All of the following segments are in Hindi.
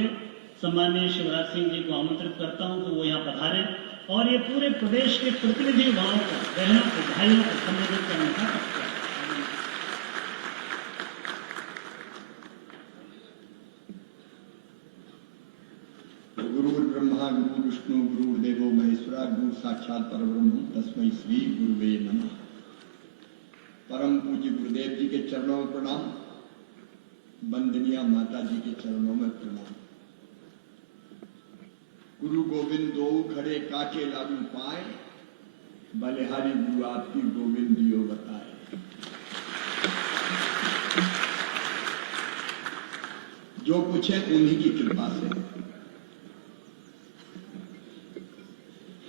से सम्माननीय शिवराज सिंह जी को आमंत्रित करता हूं कि वो यहाँ पधारें और ये पूरे प्रदेश के प्रतिनिधि भावों को, बहनों को, भाइयों को संबोधित करने का प्रयास। गुरुर्ब्रह्मा गुरुर्विष्णु गुरुर्देवो महेश्वरा गुरु साक्षात परब्रह्म तस्मै श्री गुरुवे नमः। परम पूज्य गुरुदेव जी के चरणों में प्रणाम, वंदनीय माता जी के चरणों में प्रणाम। गुरु गोविंद दो खड़े काके लागू पाए, बलिहारी गुरु आपकी गोविंद दियो बताए। जो कुछ है उन्हीं की कृपा से।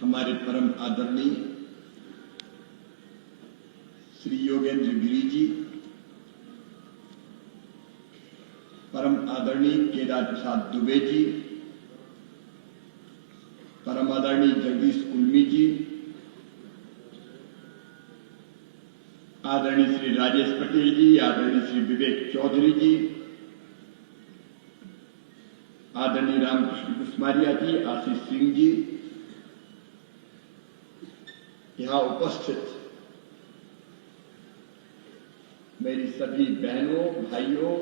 हमारे परम आदरणीय श्री योगेंद्र गिरी जी, परम आदरणीय केदार प्रसाद दुबे जी, परम आदरणीय जगदीश कुलमी जी, आदरणीय श्री राजेश पटेल जी, आदरणीय श्री विवेक चौधरी जी, आदरणीय रामकृष्ण कुसमारिया जी, आशीष सिंह जी, यहां उपस्थित मेरी सभी बहनों, भाइयों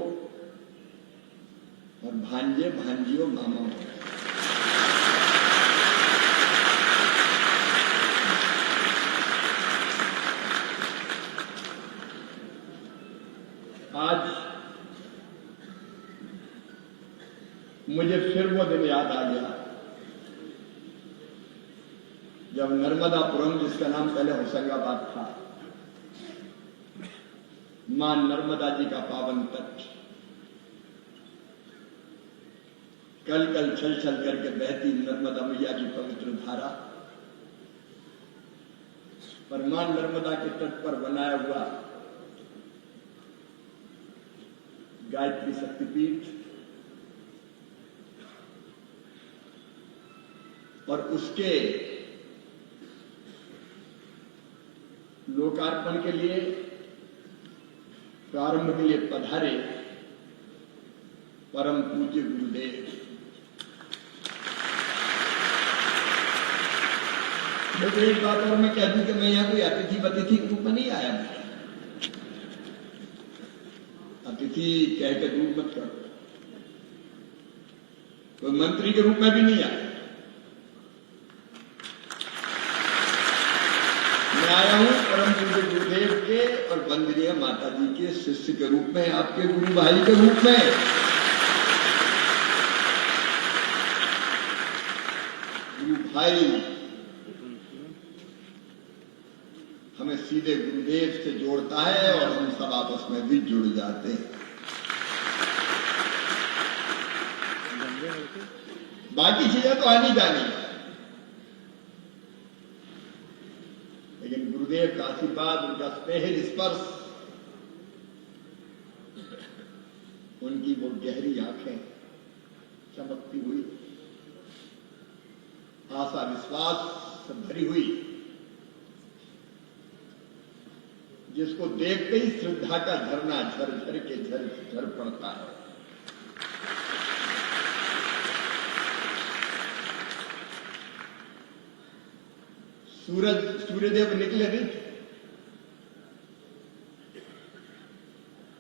और भांजे भांजियों, मामाओं, आज मुझे फिर वो दिन याद आ गया जब नर्मदापुरम, जिसका नाम पहले होशंगाबाद था, मां नर्मदा जी का पावन तट कल कल छल छल करके बहती नर्मदा मैया की पवित्र धारा, पर मां नर्मदा के तट पर बनाया हुआ गायत्री शक्तिपीठ और उसके लोकार्पण के लिए, प्रारंभ के लिए पधारे परम पूज्य गुरुदेव। मुझे एक बात और मैं कह दूं कि मैं यहाँ कोई अतिथि के रूप में नहीं आया। अतिथि कह के दूर मत करो, कोई मंत्री के रूप में भी नहीं आया। मैं आया हूं परम पूज्य गुरुदेव के और वंदनीय माता जी के शिष्य के रूप में, आपके गुरु भाई के रूप में। गुरु भाई हमें सीधे गुरुदेव से जोड़ता है और हम सब आपस में भी जुड़ जाते हैं। बाकी चीजें तो आनी जानी है, लेकिन गुरुदेव का आशीर्वाद, उनका स्नेह स्पर्श, उनकी वो गहरी आंखें चमकती हुई, आशा विश्वास से भरी हुई, जिसको देखते ही श्रद्धा का झरना झर झर के झर झर पड़ता है। सूर्यदेव निकले नहीं थे,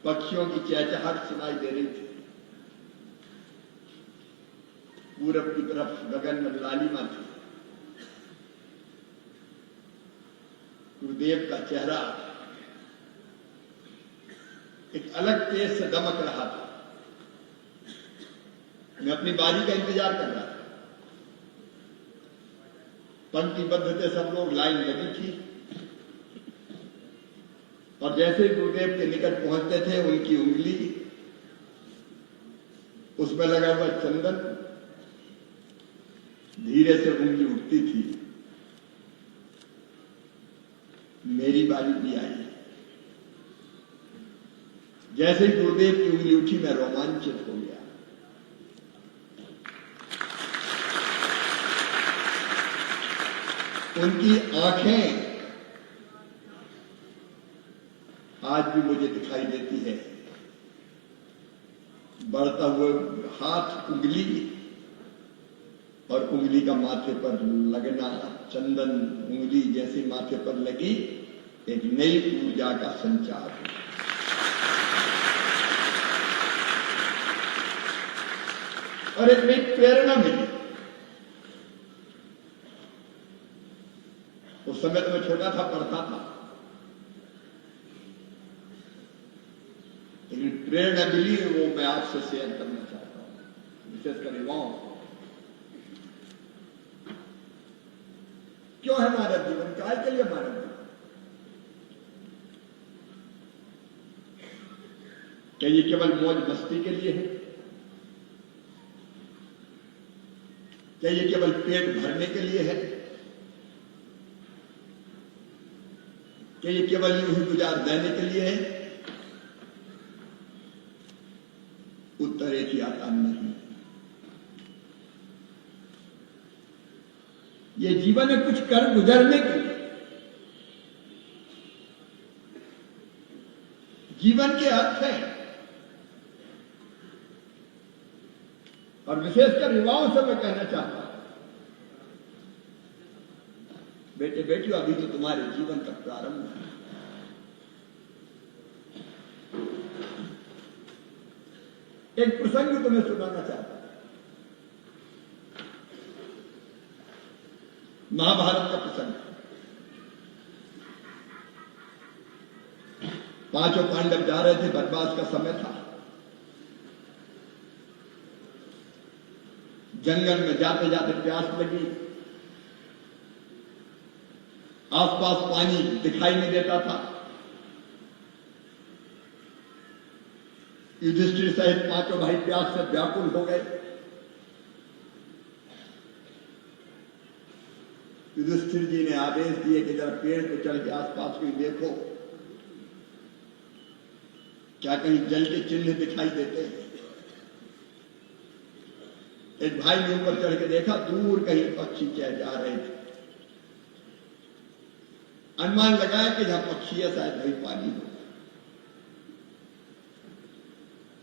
पक्षियों की चहचहाट सुनाई दे रही थी, पूरब की तरफ गगन में लालिमा थी, गुरुदेव का चेहरा एक अलग तेज से दमक रहा था। मैं अपनी बारी का इंतजार कर रहा था, पंक्तिबद्ध थे सब लोग, लाइन लगी थी, और जैसे ही गुरुदेव के निकट पहुंचते थे, उनकी उंगली, उसमें लगा हुआ चंदन, धीरे से उंगली उठती थी। मेरी बारी भी आई। जैसे ही गुरुदेव की उंगली उठी, मैं रोमांचित हो गया। उनकी आंखें आज भी मुझे दिखाई देती है, बढ़ता हुआ हाथ उंगली और उंगली का माथे पर लगना, चंदन उंगली जैसे माथे पर लगी, एक नई ऊर्जा का संचार। और एक नई प्रेरणा मिली। उस समय तो मैं छोटा था, पढ़ता था, लेकिन प्रेरणा मिली, वो मैं आपसे शेयर करना चाहता हूं, विशेषकर युवाओं को। क्यों है मानव जीवन? काय के लिए मानव जीवन? क्या ये केवल मौज मस्ती के लिए है? क्या ये केवल पेट भरने के लिए है? क्या ये केवल यूं ही गुजार देने के लिए है? उत्तर एक ही आता नहीं। ये जीवन है कुछ कर गुजरने के लिए। जीवन के अर्थ है, और विशेषकर युवाओं से मैं कहना चाहता हूं, बेटे बेटियों, अभी तो तुम्हारे जीवन का प्रारंभ है। एक प्रसंग तुम्हें सुनाना चाहता हूं, महाभारत का प्रसंग। पांचों पांडव जा रहे थे, वनवास का समय था। जंगल में जाते जाते प्यास लगी, आसपास पानी दिखाई नहीं देता था। युधिष्ठिर सहित पांचों भाई प्यास से व्याकुल हो गए। युधिष्ठिर जी ने आदेश दिए कि जरा पेड़ पर चढ़ के आसपास कोई देखो, क्या कहीं जल के चिन्ह दिखाई देते हैं। एक भाई ने ऊपर चढ़ के देखा, दूर कहीं पक्षी चल जा रहे थे। अनुमान लगाया कि जहां पक्षी है शायद वही पानी हो।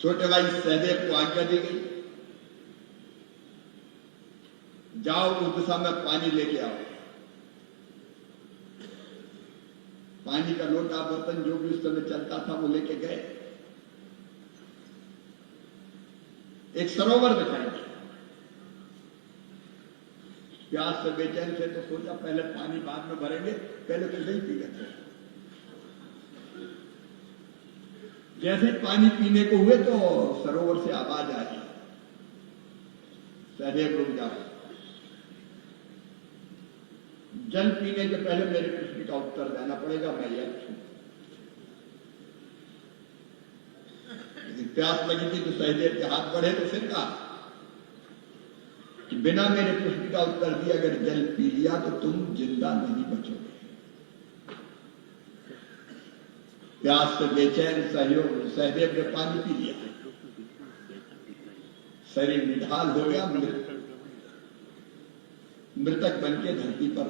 छोटे भाई सहदेव को आज्ञा दी गई, जाओ उस दिशा में पानी लेके आओ। पानी का लोटा बर्तन जो भी उस समय चलता था वो लेके गए। एक सरोवर दिखाई दिया। प्यास से बेचैन थे तो सोचा पहले पानी बाद में भरेंगे, पहले तो नहीं पी लेते। जैसे पानी पीने को हुए तो सरोवर से आवाज आई, सहदेव रुक जाओ, जल पीने के पहले मेरे प्रश्न का उत्तर देना पड़ेगा, मैं यह छू। लेकिन प्यास लगी थी तो सहदेव के हाथ बढ़े तो फिर कहा कि बिना मेरे प्रश्न का उत्तर दिए अगर जल पी लिया तो तुम जिंदा नहीं बचोगे। प्यास से बेचैन सहदेव ने पानी पी लिया, शरीर निढाल हो गया, मृतक बन के धरती पर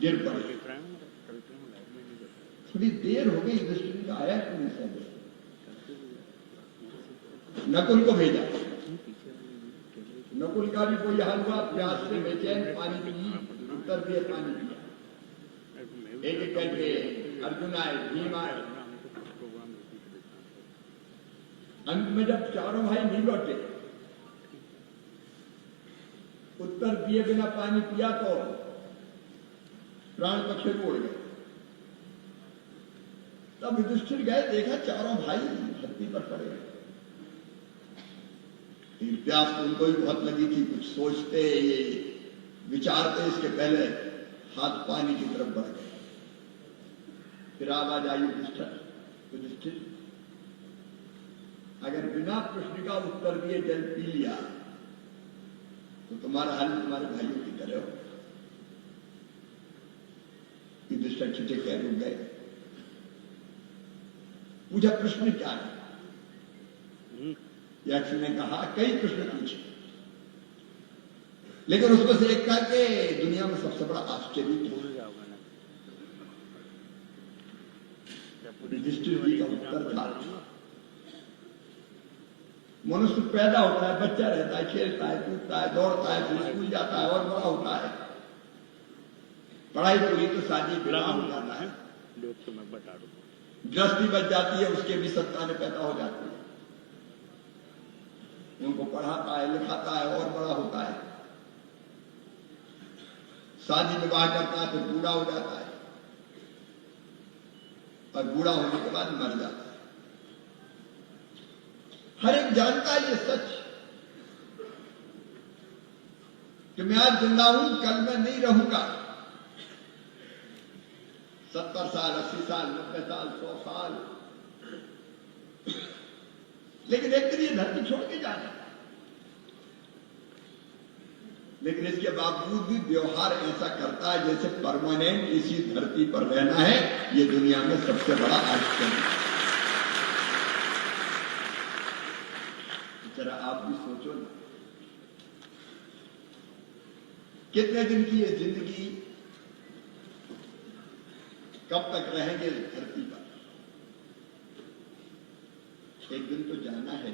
गिर पड़े। थोड़ी देर हो गई, युधिष्ठिर का आया क्यों नहीं सहदेव? नकुल को भेजा। नकुल का भी कोई हाल हुआ, प्यास से बेचैन, पानी पी, उत्तर दिए पानी पिया। एक एक करके अर्जुन आए, भीम आए। अंत में जब चारों भाई नहीं लौटे, उत्तर दिए बिना पानी पिया तो प्राण पक्षी उड़ गए। तब युधिष्ठिर गए, देखा चारों भाई धरती पर पड़े गए। प्यास तो उनको भी बहुत लगी थी, कुछ सोचते ये विचारते इसके पहले हाथ पानी की तरफ बढ़ गए। फिर आवाज आई, युधिष्ठिर अगर बिना प्रश्न का उत्तर दिए जल पी लिया तो तुम्हारा हाल तुम्हारे भाइयों की तरह हो। युधिष्ठिर छिटे कह रुक गए। पूछा प्रश्न क्या है? यक्ष ने कहा कई प्रश्न पूछे, लेकिन उसमें से एक कहा कि दुनिया में सबसे बड़ा आश्चर्य हो गया। युधिष्ठिर जी का उत्तर था मनुष्य पैदा होता है, बच्चा रहता है, खेलता है, कूदता है, दौड़ता है, फिर स्कूल जाता है और बड़ा होता है, पढ़ाई पूरी तो शादी विवाह हो जाता है, गृहस्थी बच जाती है, उसके भी संतानें पैदा हो जाती है, उनको पढ़ाता है, लिखाता है और बड़ा होता है, शादी विवाह करता है, फिर बूढ़ा हो जाता है और बूढ़ा होने के बाद मर जाता है। हर एक जानता है ये सच कि मैं आज जिंदा हूं, कल मैं नहीं रहूंगा। 70 साल, 80 साल, 90 साल, 100 साल, लेकिन एक दिन ये धरती छोड़ के जाना। लेकिन इसके बावजूद भी व्यवहार ऐसा करता है जैसे परमानेंट इसी धरती पर रहना है। ये दुनिया में सबसे बड़ा आश्चर्य है। जरा आप भी सोचो ना, कितने दिन की ये जिंदगी, कब तक रहेंगे धरती पर? एक दिन तो जाना है।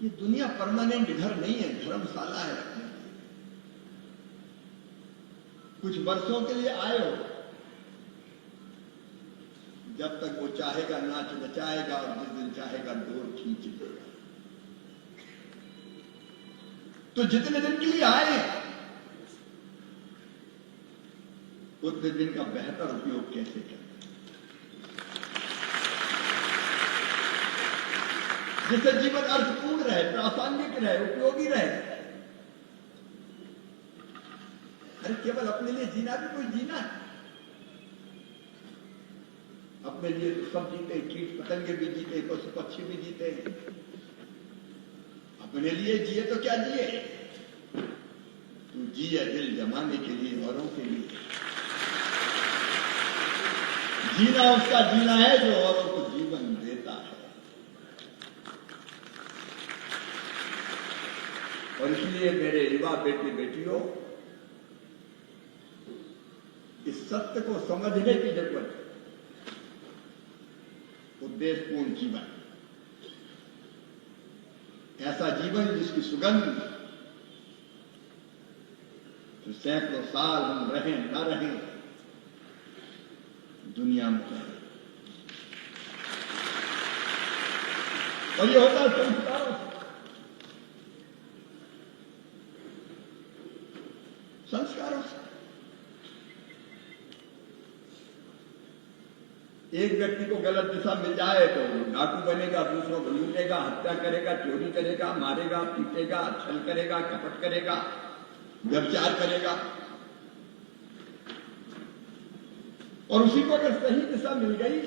ये दुनिया परमानेंट घर नहीं है, धर्मशाला है। कुछ वर्षों के लिए आए हो, जब तक वो चाहेगा नाच नचाएगा और जिस दिन चाहेगा डोर खींच देगा। तो जितने दिन के लिए आए उतने दिन का बेहतर उपयोग कैसे करें, जिससे जीवन अर्थपूर्ण रहे, प्रासंगिक रहे, उपयोगी रहे। अरे केवल अपने लिए जीना भी कोई जीना है? अपने लिए तो सब जीते, कीट पतंगे भी जीते, पशु पक्षी भी जीते। अपने लिए जिए तो क्या जिए? तू जिए दिल जमाने के लिए, औरों के लिए। जीना उसका जीना है जो औरों को जीवन देता है। और इसलिए मेरे युवा बेटे बेटियों, इस सत्य को समझने की जरूरत है। उद्देश्यपूर्ण जीवन, ऐसा जीवन जिसकी सुगंध जो सैकड़ों साल हम रहें न रहें, दुनिया में रहे। और ये होता है संस्कारों से। संस्कारों से एक व्यक्ति को गलत दिशा मिल जाए तो डाकू बनेगा, दूसरों को लूटेगा, हत्या करेगा, चोरी करेगा, मारेगा, पीटेगा, छल करेगा, कपट करेगा, व्यभिचार करेगा। और उसी को अगर सही दिशा मिल गई,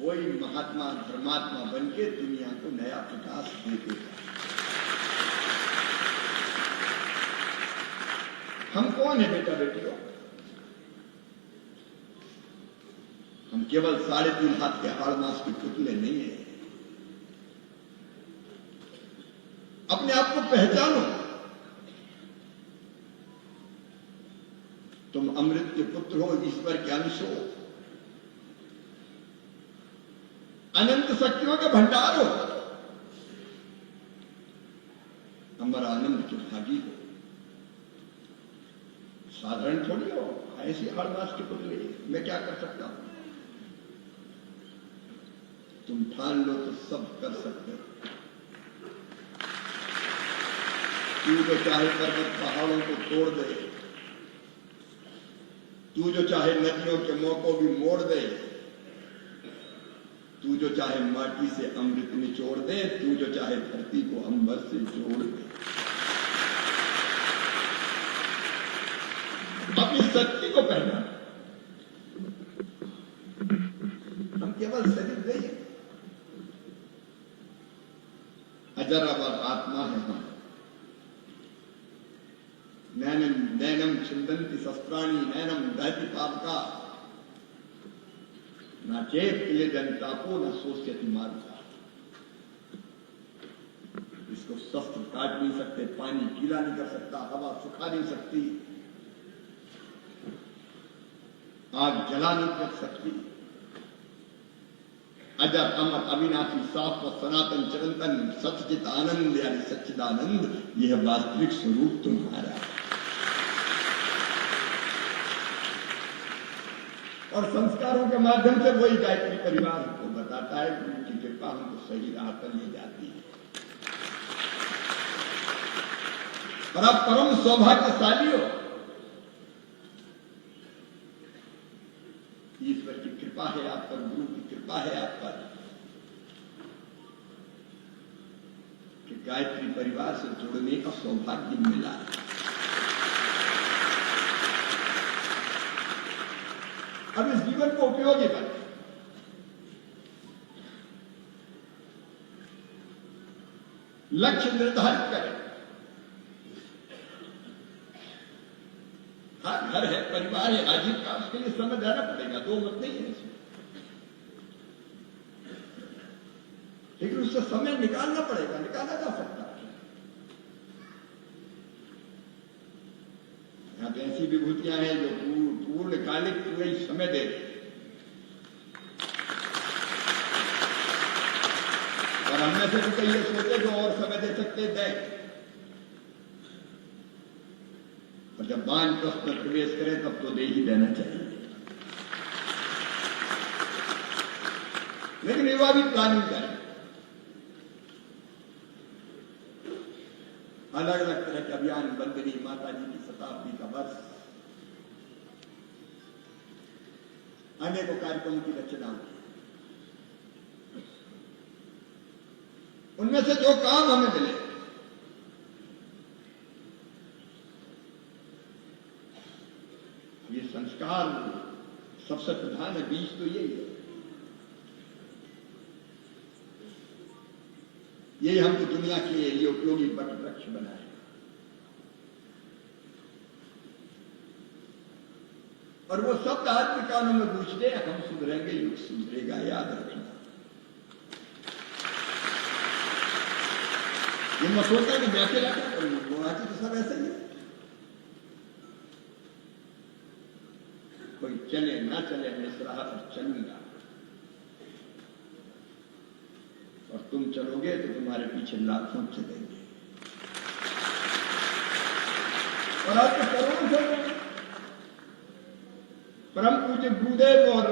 वही महात्मा धर्मात्मा बनके दुनिया को नया प्रकाश दे देगा। हम कौन है बेटा बेटियों? हम केवल 3.5 हाथ के हाड़ मांस के पुतले नहीं है। अपने आप को पहचानो। तुम अमृत के पुत्र हो, ईश्वर के अंश हो, अनंत शक्तियों के भंडार हो, अमर आनंद के भागी हो। साधारण थोड़ी हो, ऐसी हाड़ मांस के पुतले। मैं क्या कर सकता हूं? तुम ठान लो तो सब कर सकते हो। तू जो चाहे पर्वत पहाड़ों को तोड़ दे, तू जो चाहे नदियों के मुंह को भी मोड़ दे, तू जो चाहे माटी से अमृत निचोड़ दे, तू जो चाहे धरती को अंबर से जोड़ दे। अपनी शक्ति को पहचान। हम केवल शरीर नहीं है, अजरावत आत्मा है हम। नैनम नैनम छिंदन्ति शस्त्राणि, नैनम दहति पावका, न चेत किलेदंतापो न शोष्यति मारुता। इसको शस्त्र काट नहीं सकते, पानी गीला नहीं कर सकता, हवा सुखा नहीं सकती, आग जला नहीं कर सकती। अजर अमर अविनाशी शाश्वत सनातन चिरंतन सच्चित आनंद यानी सच्चिदानंद, यह वास्तविक स्वरूप तुम्हारा है। और संस्कारों के माध्यम से वही गायत्री परिवार हमको बताता है, गुरु की कृपा हमको सही राह पर ले जाती है। और आप परम सौभाग्यशाली हो, ईश्वर की कृपा है आप पर, गुरु की कृपा है आप पर, कि गायत्री परिवार से जुड़ने का सौभाग्य मिला है। अब इस जीवन को उपयोगी बने, लक्ष्य निर्धारित करें। हाँ, घर है, परिवार है, आजीविका, उसके लिए समय देना पड़ेगा, दो मत नहीं है इसमें, लेकिन उससे समय निकालना पड़ेगा, निकाला जा सकता है। यहां तो ऐसी विभूतियां हैं जो पूर्णकालिक पूरे समय दे, और हमने से भी कई सोचे जो और समय दे सकते दें, और जब वानप्रस्थ में प्रवेश करें तब तो दे ही देना चाहिए। लेकिन युवा भी प्लानिंग करें, अलग अलग तरह के अभियान, बंदनी माता जी की शताब्दी का वर्ष, अनेकों कार्यक्रमों की रचना, उनमें से जो काम हमें मिले ये संस्कार सबसे प्रधान है, बीज तो यही है, यही हमको दुनिया के लिए उपयोगी वट वृक्ष बनाए। और वो शब्द आदमी कानों में गूंजते, हम सुधरेंगे युग सुधरेगा, याद रखना। ये मत सोचता कि मैं अकेला क्या करूंगा, वो आज तो सब ऐसे ही है, कोई चले ना चले, मैं इस राह पर चलूंगा, और तुम चलोगे तो तुम्हारे पीछे लाखों चलेंगे, और आपके करोड़ों चल रहे हैं। परम पूज्य गुरुदेव और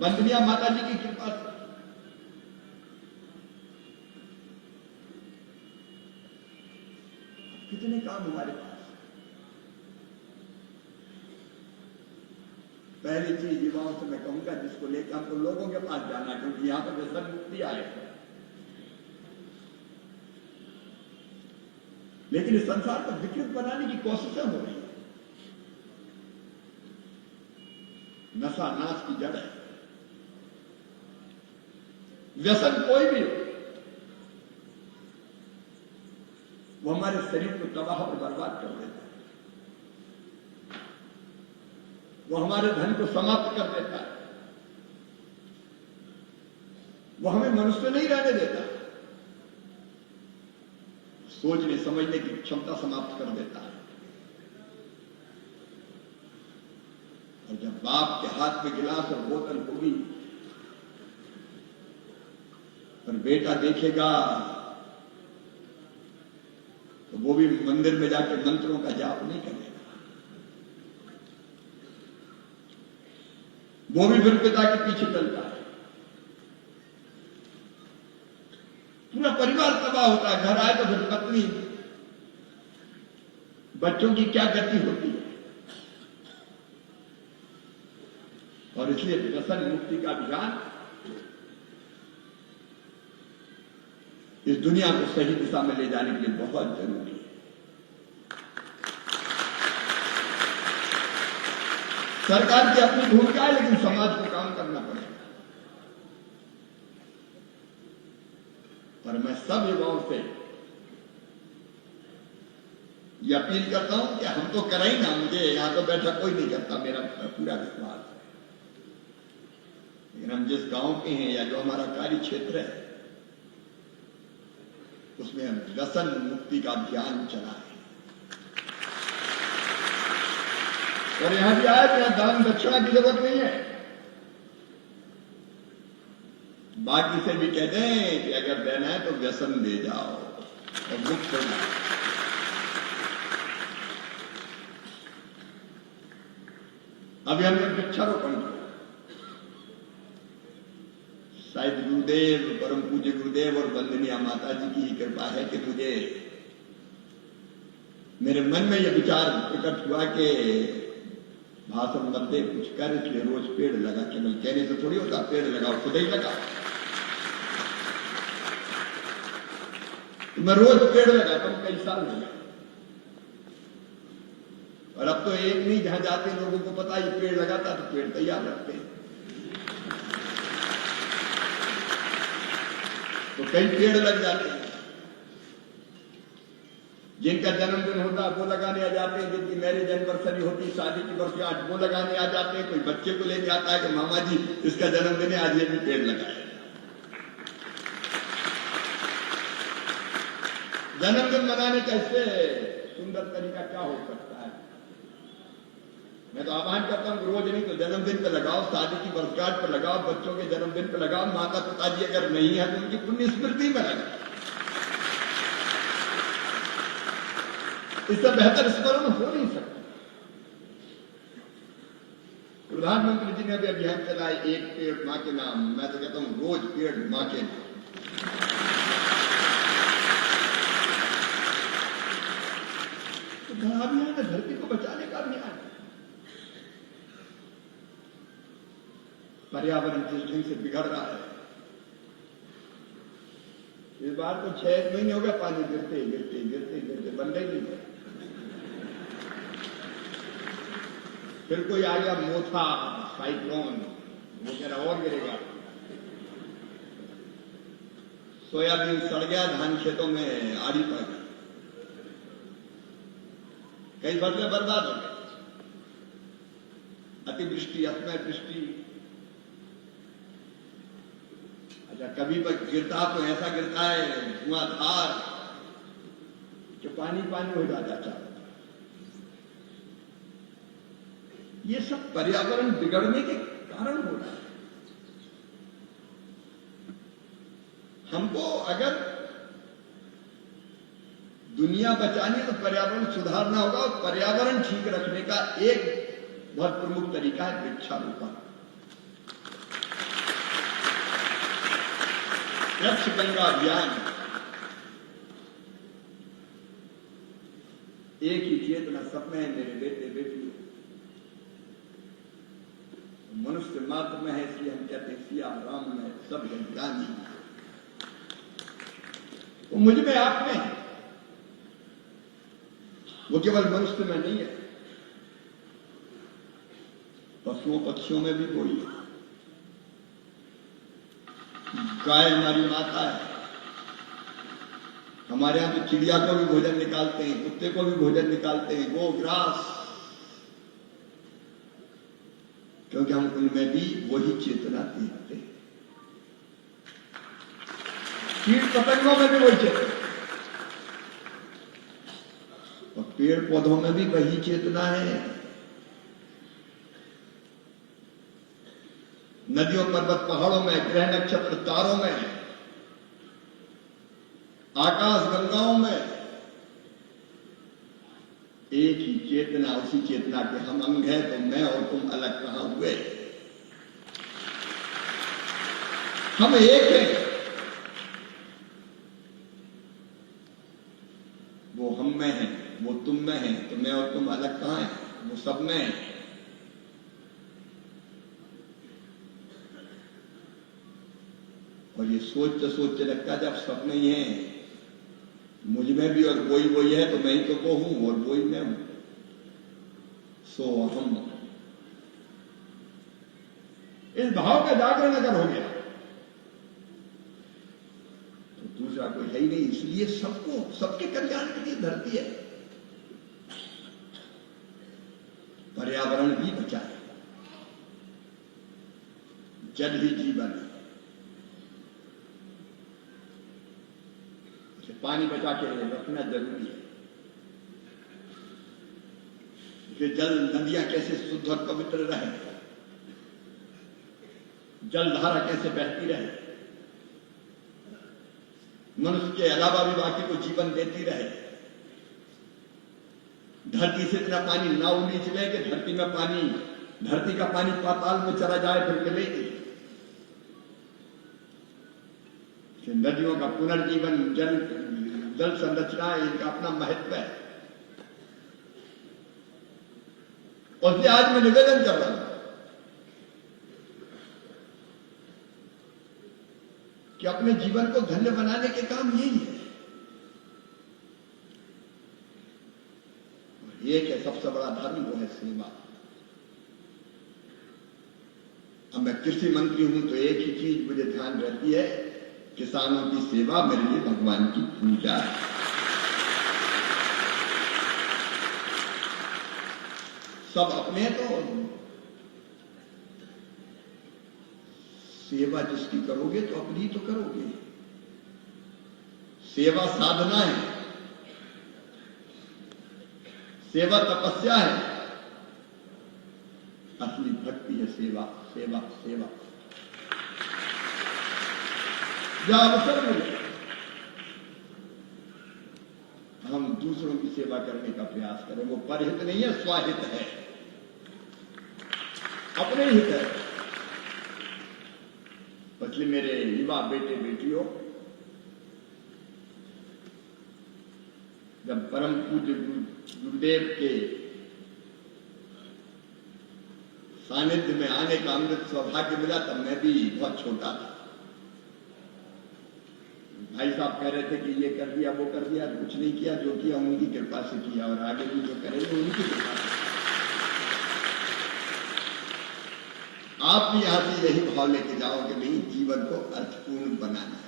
बंदनिया माता जी की कृपा से कितने काम हमारे पास। पहली चीज युवाओं से मैं कहूंगा, जिसको लेकर हमको लोगों के पास जाना, क्योंकि यहां पर व्यसन मुक्ति आए, लेकिन इस संसार को विकृत बनाने की कोशिशें हो रही है। नशा नाश की जड़ है, व्यसन कोई भी हो, वो हमारे शरीर को तबाह और बर्बाद कर देता है, वो हमारे धन को समाप्त कर देता है, वो हमें मनुष्य नहीं रहने देता, सोचने समझने की क्षमता समाप्त कर देता है। और जब बाप के हाथ में गिलास और बोतल होगी और बेटा देखेगा तो वो भी मंदिर में जाके मंत्रों का जाप नहीं करेगा, वो भी फिर पिता के पीछे चलता है, पूरा परिवार तबाह होता है। घर आए तो फिर पत्नी बच्चों की क्या गति होती है। और इसलिए व्यसन मुक्ति का अभियान इस दुनिया को सही दिशा में ले जाने के लिए बहुत जरूरी है। सरकार की अपनी भूमिका है, लेकिन समाज को काम करना पड़ेगा। और मैं सब युवाओं से ये अपील करता हूं कि हम तो करें ही ना, मुझे यहां तो बैठा कोई नहीं करता, मेरा पूरा विश्वास है, लेकिन हम जिस गांव के हैं या जो हमारा कार्य क्षेत्र है उसमें हम व्यसन मुक्ति का अभियान चलाएं। और यहां भी आए तो दान दक्षिणा की जरूरत नहीं है, बाकी से भी कह दें कि अगर देना है तो व्यसन दे जाओ और मुक्त हो जाओ। अभी हमने वृक्षारोपण किया। शायद गुरुदेव, परम पूज्य गुरुदेव और वंदनीय माता जी की ही कृपा है कि मुझे मेरे मन में यह विचार प्रकट हुआ कि भाषण मध्य कुछ कर, इसलिए रोज पेड़ लगा। केवल कहने से थोड़ी होता, पेड़ लगाओ, खुद ही लगा। तो मैं रोज पेड़ लगाता हूं, कई साल हो गए। और अब तो एक नहीं, जहां जाते लोगों को पता ये पेड़ लगाता तो पेड़ तैयार रखते हैं। तो कई पेड़ लग जाते हैं। जिनका जन्मदिन होता है वो लगाने आ जाते हैं, जिनकी मैरिज एनिवर्सरी होती, शादी की वर्षगांठ, वो लगाने आ जाते हैं। कोई बच्चे को लेके आता है कि मामा जी इसका जन्मदिन है, आज ये भी पेड़ लगाए। जन्मदिन मनाने का इससे सुंदर तरीका क्या हो सकता है? मैं तो आह्वान करता हूं, रोज नहीं तो जन्मदिन पे लगाओ, शादी की वर्षगांठ पर लगाओ, बच्चों के जन्मदिन पे लगाओ, माता पिताजी अगर नहीं है तो उनकी पुण्य स्मृति में लगाओ। इससे बेहतर स्मरण हो नहीं सकता। प्रधानमंत्री जी ने भी अभियान चलाया, एक पेड़ मां के नाम। मैं तो कहता हूं रोज पेड़ मां के नाम। तो बड़ा अभियान है, धरती को बचाने का अभियान है। पर्यावरण जिस ढंग से बिगड़ रहा है, इस बार तो 6 महीने हो गए पानी गिरते गिरते गिरते गिरते बंद ही नहीं। फिर कोई आ गया मोथा, साइक्लोन, वो जरा और गिरेगा। सोयाबीन सड़ गया, धान खेतों में आड़ी पड़ गई, कई फसलें बर्बाद हो गई। अतिवृष्टि, असमय वृष्टि। अच्छा, कभी गिरता तो ऐसा गिरता है धुआंधार कि पानी पानी हो जाता है। ये सब पर्यावरण बिगड़ने के कारण हो रहा है। हमको अगर दुनिया बचानी तो पर्यावरण सुधारना होगा, और पर्यावरण ठीक रखने का एक बहुत प्रमुख तरीका है वृक्षारोपण। वृक्ष गंगा अभियान एक ही चेतना, सब में है मेरे बेटे बेटियों। मनुष्य मात्र में है, इसलिए हम कहते हैं सिया राम में सब ज्ञानी। वो मुझ में, आप में है, वो केवल मनुष्य में नहीं है, पशुओं पक्षियों में भी कोई है। गाय हमारी माता है। हमारे यहां तो चिड़िया को भी भोजन निकालते हैं, कुत्ते को भी भोजन निकालते हैं, गो ग्रास, क्योंकि हम उनमें भी वही चेतना देखते हैं। कीट पतंगों में भी वही चेतना, और पेड़ पौधों में भी वही चेतना है। नदियों, पर्वत, पहाड़ों में, ग्रह, नक्षत्र, तारों में, आकाश गंगाओं में एक ही चेतना, उसी चेतना के हम अंग हैं। तो मैं और तुम अलग कहां हुए? हम एक हैं। वो हम में है, वो तुम में है, तो मैं और तुम अलग कहां हैं? वो सब में है। और ये सोचते सोचते लगता है जब सब में ही है, मुझ में भी, और वही वही है, तो मैं ही तो वो हूं और वही मैं हूं। सो हम, इस भाव का जागरण अगर हो गया तो दूसरा कोई है ही नहीं। इसलिए सबको, सबके कल्याण के लिए धरती है। पर्यावरण भी बचाए, जल ही जीवन है। पानी बचा के रखना जरूरी है। कि जल, नदियां कैसे शुद्ध और पवित्र रहे, जल धारा कैसे बहती रहे, मनुष्य के अलावा भी बाकी को जीवन देती रहे। धरती से इतना पानी ना उलीच ले कि धरती का पानी पाताल में चला जाए फिर मिलेगी। नदियों का पुनर्जीवन, जल संरचना, इनका अपना महत्व है। उससे आज मैं निवेदन कर रहा हूं कि अपने जीवन को धन्य बनाने के काम यही है। एक है सबसे बड़ा धर्म, वो है सेवा। अब मैं कृषि मंत्री हूं तो एक ही चीज मुझे ध्यान रहती है, किसानों की सेवा मेरे लिए भगवान की पूजा है। सब अपने तो सेवा जिसकी करोगे तो अपनी तो करोगे। सेवा साधना है, सेवा तपस्या है, असली भक्ति है सेवा, सेवा, सेवा। जब अवसर मिले हम दूसरों की सेवा करने का प्रयास करें। वो परहित नहीं है, स्वाहित है, अपने हित है। इसलिए मेरे युवा बेटे बेटियों, जब परम पूज्य गुरुदेव के सानिध्य में आने का अमृत सौभाग्य मिला, तब मैं भी बहुत छोटा था। भाई साहब कह रहे थे कि ये कर दिया, वो कर दिया, कुछ नहीं किया। जो किया उनकी कृपा से किया, और आगे भी जो करेंगे उनकी कृपा से। आप भी यहां से यही भाव लेके जाओ कि नहीं, जीवन को अर्थपूर्ण बनाना है।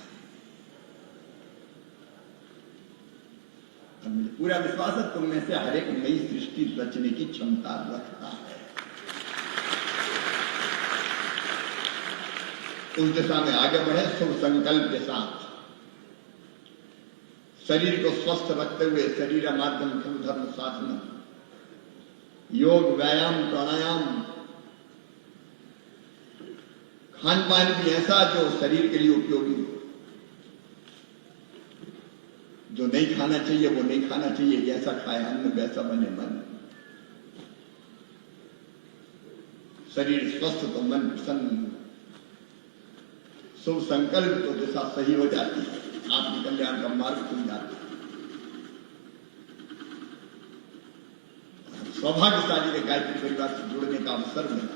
मुझे पूरा विश्वास है तुम में से हर एक नई सृष्टि रचने की क्षमता रखता है। उस दिशा में आगे बढ़े शुभ संकल्प के साथ, शरीर को स्वस्थ रखते हुए। शरीर माध्यम खलु धर्म साधन, योग, व्यायाम, प्राणायाम, खान पान भी ऐसा जो शरीर के लिए उपयोगी हो। जो नहीं खाना चाहिए वो नहीं खाना चाहिए, जैसा खाए अन्न वैसा बने मन। शरीर स्वस्थ तो मन प्रसन्न, शुभ संकल्प तो दिशा सही हो जाती है, आत्मकल्याण का मार्ग खुल जाता है। सौभाग्यशाली के गायत्री परिवार से जुड़ने का अवसर मिला।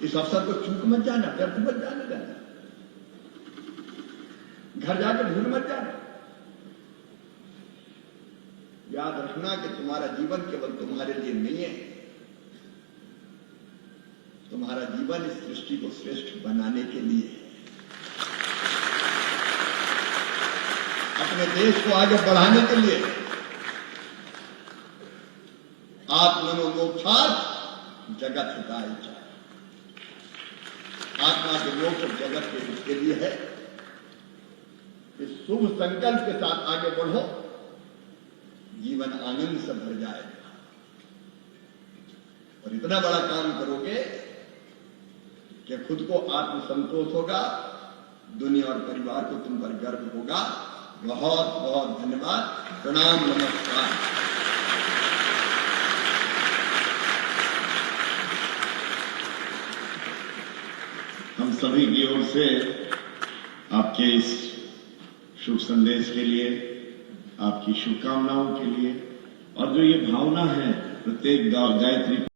इस अवसर को चूक मत जाना, व्यर्थ मत जाने देना, घर जाकर भूल मत जाना। याद रखना कि तुम्हारा जीवन केवल तुम्हारे लिए नहीं है, तुम्हारा जीवन इस सृष्टि को श्रेष्ठ बनाने के लिए है। अपने देश को आगे बढ़ाने के लिए। आत्मनोमोक्षात् जगत हिताय च। आत्मा के मोक्ष और जगत के हित के लिए है। इस शुभ संकल्प के साथ आगे बढ़ो, जीवन आनंद से भर जाएगा। और इतना बड़ा काम करोगे कि खुद को आत्मसंतोष होगा, दुनिया और परिवार को तुम पर गर्व होगा। बहुत बहुत धन्यवाद, प्रणाम, नमस्कार। हम सभी की ओर से आपके इस शुभ संदेश के लिए, आपकी शुभकामनाओं के लिए, और जो ये भावना है प्रत्येक गायत्री